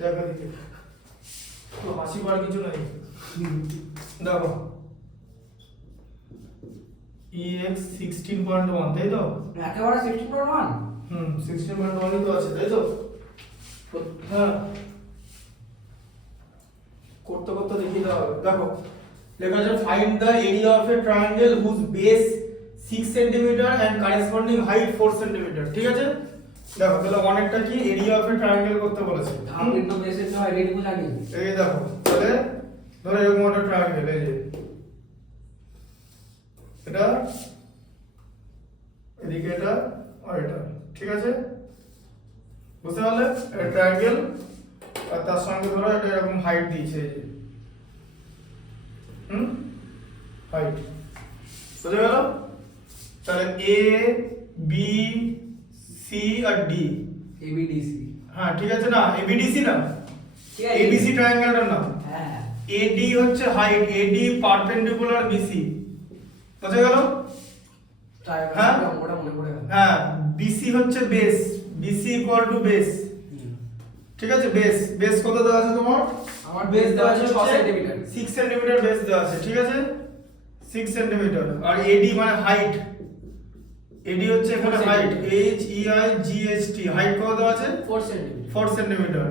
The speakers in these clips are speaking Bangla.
জায়গা দিতে তো হাসি পাওয়ার কিছু নাই। দেখো ex 16.1 তাই তো? একেবারে 16.1। 16.1 ই তো আছে তাই তো? হ্যাঁ করতে করতে দেখিয়ে দাও। দেখো লেখা আছে find the area of a triangle whose base 6 cm and corresponding height 4 cm। ঠিক আছে, দেখো তাহলে অনেকটা কি এরিয়া অফ এ ট্রায়াঙ্গেল করতে বলেছে। আমি একটু বেসের জন্য রেডি করে জানি। এই দেখো তাহলে ধরো এরকম একটা ট্রায়াঙ্গেল, এই যে এটা এদিকে এটা আর এটা, ঠিক আছে বুঝতে পারলে? এটা ট্রায়াঙ্গেল আর তার সঙ্গে ধরো এটা এরকম হাইট দিয়েছে, এই যে হাইট বুঝে গেল? তাহলে A B C R D, এবিডিসি। হ্যাঁ ঠিক আছে না, এবিডিসি না, কি আছে? এবিসি ট্রায়াঙ্গেলটার নাম। হ্যাঁ এডি হচ্ছে হাইট, এডি পারপেন্ডিকুলার বিসি, বুঝে গেল? হ্যাঁ ওটা মনে পড়ে গেল। হ্যাঁ বিসি হচ্ছে base, BC equal to base, ঠিক আছে? বেস বেস কত দেওয়া আছে তোমার? আমার বেস দেওয়া আছে 6 সেমি। 6 সেন্টিমিটার বেস দেওয়া আছে, ঠিক আছে 6 সেন্টিমিটার। আর এডি মানে হাইট, এডি হচ্ছে এখানে height, H E I G H T, height কত দেওয়া আছে? 4 সেমি। 4 সেন্টিমিটার।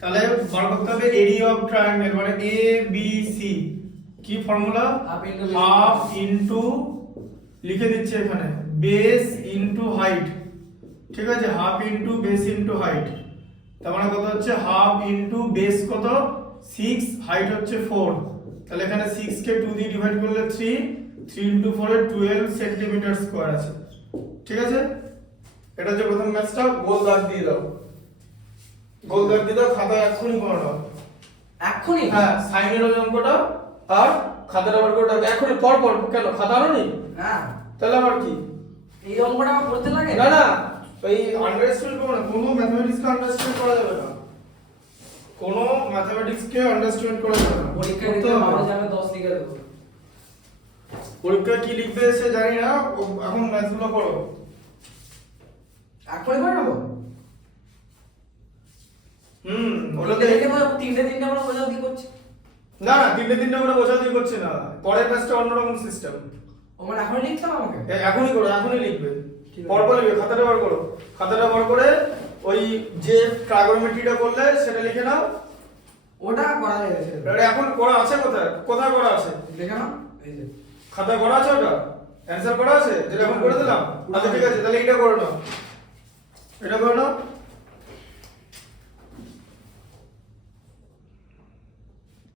তাহলে বার করতে হবে এরিয়া অফ ট্রায়াঙ্গেল মানে এ বি সি, কি ফর্মুলা? হাফ ইনটু, লিখে দিচ্ছি এখানে, বেস ইনটু হাইট, ঠিক আছে? Half into base into height, তার মানে কত হচ্ছে? হাফ ইনটু বেস কত? 6, হাইট হচ্ছে 4, তাহলে এখানে 6 কে 2 দিয়ে ডিভাইড করলে 3, 3 ইনটু 4 এর 12 সেন্টিমিটার স্কয়ার আছে, ঠিক আছে? এটা হচ্ছে প্রথম ম্যাথটা। গোল দাগ দিয়ে দাও, গোল দাগ দিয়ে দাও, খাতা এক্ষুনি করে নাও এখনি? হ্যাঁ সাইনের ওই অঙ্কটা আর খাতাটা বার করে দাও এক্ষুনি, পর পর। কেন খাতা আনোনি? না তাহলে আবার কি? এই অঙ্কটা আমার করতে লাগে না না, ওই আন্ডারস্ট্যান্ড করো না, কোনো ম্যাথমেটিক্স কে আন্ডারস্ট্যান্ড করা যাবে না, কোনো ম্যাথমেটিক্স কে আন্ডারস্ট্যান্ড করা যাবে না। পরীক্ষা দিতে বাবা যাবে 10 লিখে দেবো। পরীক্ষা কি লিখবে সে জানি না, এখন ম্যাথগুলো করো। এখনি করে নেবো? ওটাতে দেখে মনে তিনটে আমরা বোঝা দিয়ে করছি। না না, তিনটে করে বোঝা দিয়ে করছি না, পরের ম্যাথটা অন্যরকম সিস্টেম। ও মানে এখনই লিখতে হবে আমাকে? এখনই করো, এখনই লিখবে, ঠিক আছে। পর পর লিখবে। খাতাটা বার করো, খাতাটা বার করে ওই যে ট্রাইগোনোমেট্রিটা করলে সেটা লিখে নাও। ওটা করা হয়ে গেছে। এটা এখন করা আছে কোথায়? কোথায় করা আছে? দেখে নাও এই যে খাতা করা আছে, ওটা অ্যানসার করা আছে যেটা এখন করে দিলাম। আচ্ছা ঠিক আছে, তাহলে এটা করে নাও, এটা করে নাও।